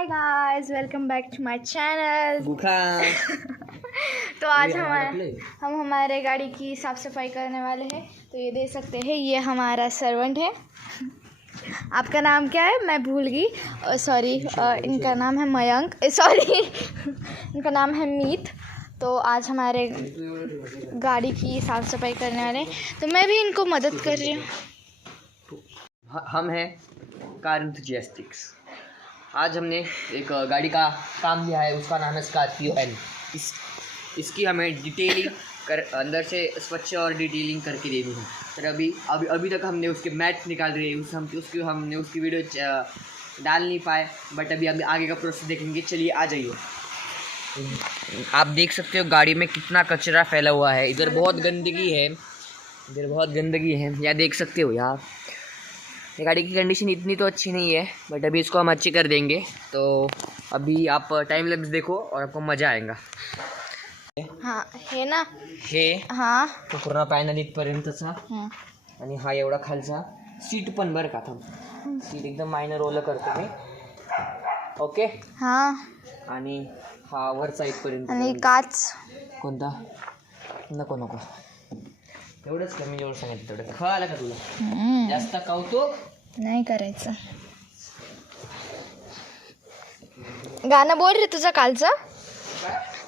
High guys, welcome back to my channel. तो आज हम हमारे गाड़ी की साफ़ सफाई करने वाले हैं। तो ये देख सकते हैं, ये हमारा सर्वेंट है। आपका नाम क्या है? मैं भूल गई, सॉरी। इनका नाम है मयंक, सॉरी इनका नाम है मीत। तो आज हमारे गाड़ी की साफ़ सफाई करने वाले, तो मैं भी इनको मदद कर रही हूँ। हम हैं कार एंथुसियास्टिक्स। आज हमने एक गाड़ी का काम लिया है, उसका नाम है स्कॉर्पियो एन। इसकी हमें डिटेलिंग कर अंदर से स्वच्छ और डिटेलिंग करके देनी है। फिर अभी तक हमने उसके मैट निकाल रहे हैं, हमने उसकी वीडियो डाल नहीं पाए, बट अभी आगे का प्रोसेस देखेंगे। चलिए आ जाइए। आप देख सकते हो गाड़ी में कितना कचरा फैला हुआ है। इधर बहुत गंदगी है, या देख सकते हो यार। ये गाड़ी की कंडीशन इतनी तो अच्छी नहीं है, बट अभी इसको हम अच्छी कर देंगे। तो अभी आप टाइम लैप्स देखो और आपको मज़ा आएगा। हाँ है ना, हे हाँ तो पूर्ण पॅनल इथपर्यंतचा आणि हा एवढा खालचा सीट पण बरं का, थांब सीट एकदम मायनर ओलं करतो मी, ओके। हाँ, आणि हा वरचा इथपर्यंत आणि काच कोणता नको एवढंच कमी जेवढं सांगितलं तेवढं कळालं का तुला? जास्त कौतुक नाही करायचं. गाणं बोल रे तुझं कालचं.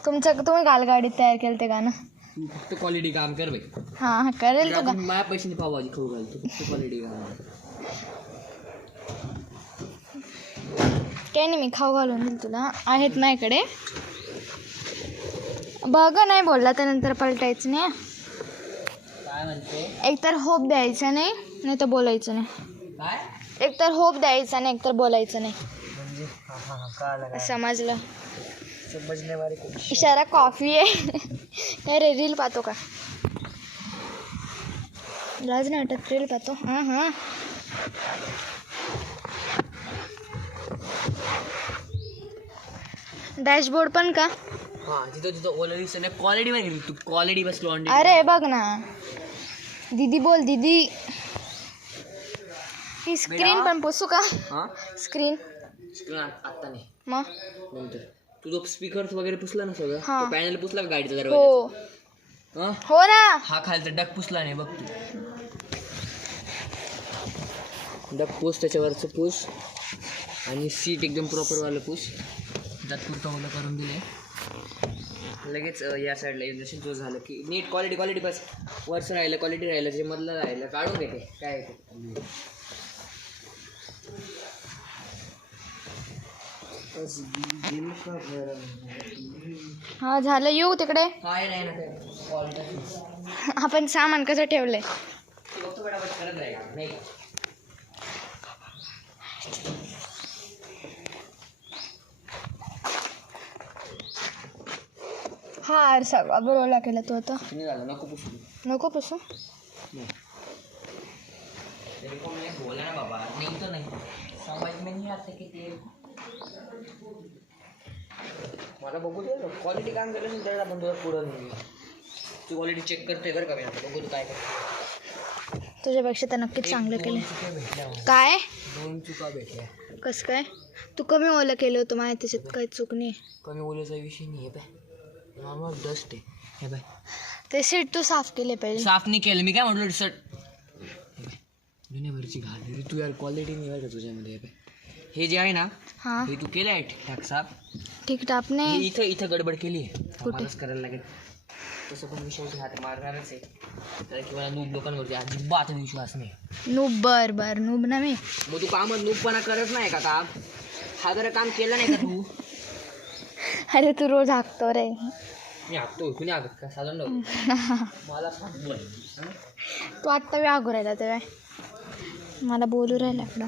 तुम्ही काल गाडीत तयार केलं ते गाणं. तू फक्त क्वालिटी काम कर बाई. हां करेल तू. माझ्या पैशाने पावभाजी खाऊ घालतो, फक्त क्वालिटी काम. काही नाही, मी खाऊ घालून देईल तुला, आहेत माझ्याकडे. बघ नाही बोलला तर नंतर पलटायचं नाही. काय म्हणते? एकतर होप द्यायचं नाही, नाही तर बोलायचं नाही. काय? एकतर होप द्यायचा नाही, एकतर बोलायचं नाही. म्हणजे कळालं, समजलं? समजणे वाले कोणी. इशारा कॉफी आहे. काय रे, रील पाहतो का? लाज नाही वाटत? रील पाहतो. हां डॅशबोर्ड पण का? हां, तिथं ओलं दिसत नाही. क्वालिटी मध्ये गेली तू, क्वालिटी बसलो. अरे बघ ना, दीदी बोल दीदी. ही स्क्रीन पण पुसू का? हां, स्क्रीन आत्ता नाही, मग नंतर. तुझं स्पीकर वगैरे पुसला ना सगळं? हां. पॅनल पुसला का गाडीचा हो दरवाजा? हो ना. हा खालचा डक पुसला नाही बघ तू. डक पुस, त्याच्यावरचं पुस, आणि सीट एकदम प्रॉपरवालं पुस. दातपुरतं ओलं करून दिले. लगेच या साईडला जशी जो झालं की नीट क्वालिटी बस. वरचं राहिलं, क्वालिटी राहिलं, जे मधलं राहिलं काढून घेते. काय येते हा झालं, येऊ तिकडे. काय नाही ना काय. आपण सामान कसं ठेवलंय? फक्त बटाबट करत राहील नाही. हा आरसा बरोबर केला तू आता. नाही झालं, नको पुसू. नको पुसू. बोला ना बाबा, नाही तो नाही समज में नहीं आता किती. मला बघू दे, क्वालिटी काम केलं त्याला पण तुला पुढं नाही. तू क्वालिटी चेक करते बरं का मी, बघू तू काय करते. तुझ्यापेक्षा तर नक्कीच चांगलं केलं. भेटल्या काय 2 चुका भेटल्या. कसं काय? तू कमी ओलं केलं होतं, माझ्या त्याच्यात काही चूक नाही. कमी ओल्याचा विषय नाही आहे बाय, नॉर्मल डस्ट आहे. हे बाय, ते सीट तू साफ केले पाहिजे. साफ नाही केलं मी, काय म्हटलं रिसर्ट जुन्याभरची घाल तू यार. क्वालिटी नाही का तुझ्यामध्ये? हे जे आहे ना, हां हे तू केलं आहे ठीकठाक साफ. ठीकठाक नाही. इथं गडबड केली आहे, कुठे? मलाच करायला लागेल. तसं पण विश्वास हात मारणारच आहे, तर की मला नूब लोकांवरती अजिबात विश्वास नाही. नूब बर नूब ना मी. मग तू काम नूबपणा करत नाही का काम? हा जरा काम केलं नाही का तू? अरे तू रोज हाकतो रे. मी हाकतो, कुणी हाकत का? साधन मला सांग. तू आत्ता बी हाकू राहिला तेव्हा मला बोलू राहिला आपलं.